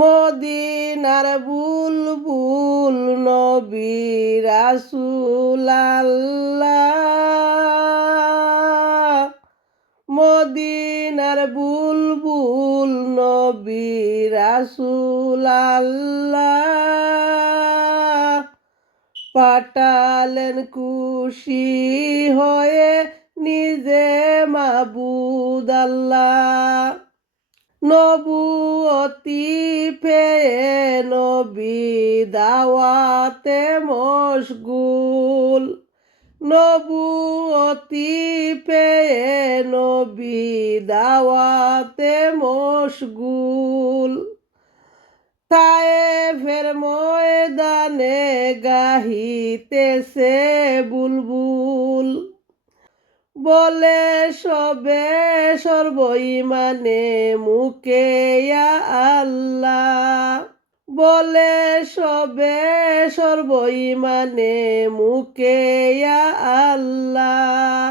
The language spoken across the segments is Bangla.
মদিনার বুলবুল নবী রাসূল আল্লাহ, মদিনার বুলবুল নবী রাসূল আল্লাহ, পাঠালেন খুশি হয়ে নিজে মাবুদ আল্লাহ। নবুয়তি পেয়ে নবী দাওয়াতে মশগুল, নবুয়তি পেয়ে নবী দাওয়াতে মশগুল। তায়েফের ময়দানে গাহিতেছে বুলবুল, বলে সবে সর্বইমানে মুকে ইয়া আল্লাহ, বলে সবে সর্বইমানে মুকে ইয়া আল্লাহ।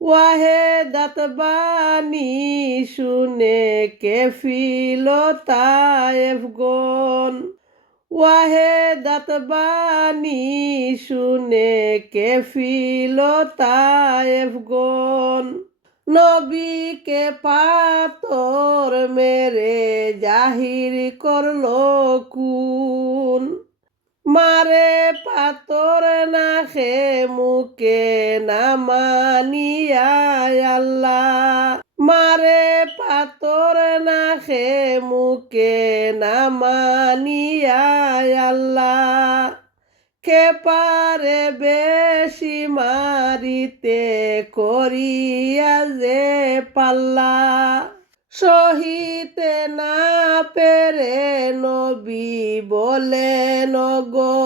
ওয়াহেদাত বাণী শুনে কেফিল তায়েফগণ, ওয়াহেদাত বাণী শুনে কেফিল তায়েফগণ। নবীকে পাথর মেরে জাহির করলো কুন, মারে পাথর না খে মুকে না মানিয়া আল্লাহ, মারে পাথর না খে মুকে না মানিয়া আল্লাহ। কে পারে বেশি মারিতে করিয়া যে পাল্লা, সহিতে না পেরে নবী বলেন গো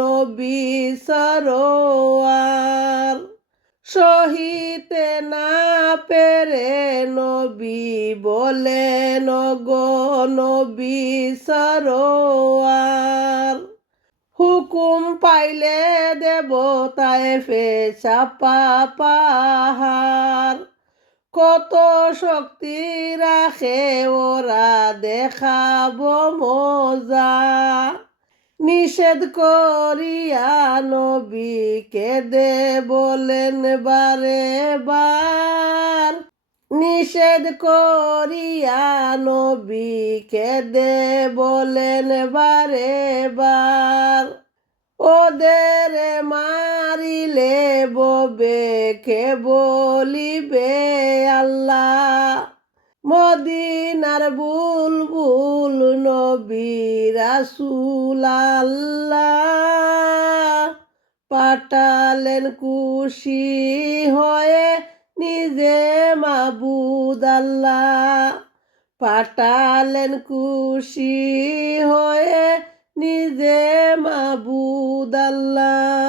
নবী সরোয়ার, সহিতে না পেরে নবী বলেন গো নবী সরোয়ার। হুকুম পাইলে দেব তায়েফে চাপা পাহাড়, কত শক্তি রাখে ওরা দেখাবো মজা। নিষেধ করিয়া নবীকে দে বলেন বারে বার, নিষেধ করিয়া নবীকে দে বলেন বারে বার। ওদের মারিলে ববে কে বলিবে আল্লাহ, মদিনার বুলবুল নবী রাসূল আল্লাহ, পাঠালেন খুশি হয়ে নিজে মাবুদ আল্লাহ, পাঠালেন খুশি হয়ে নিজে মাবুদ আল্লাহ।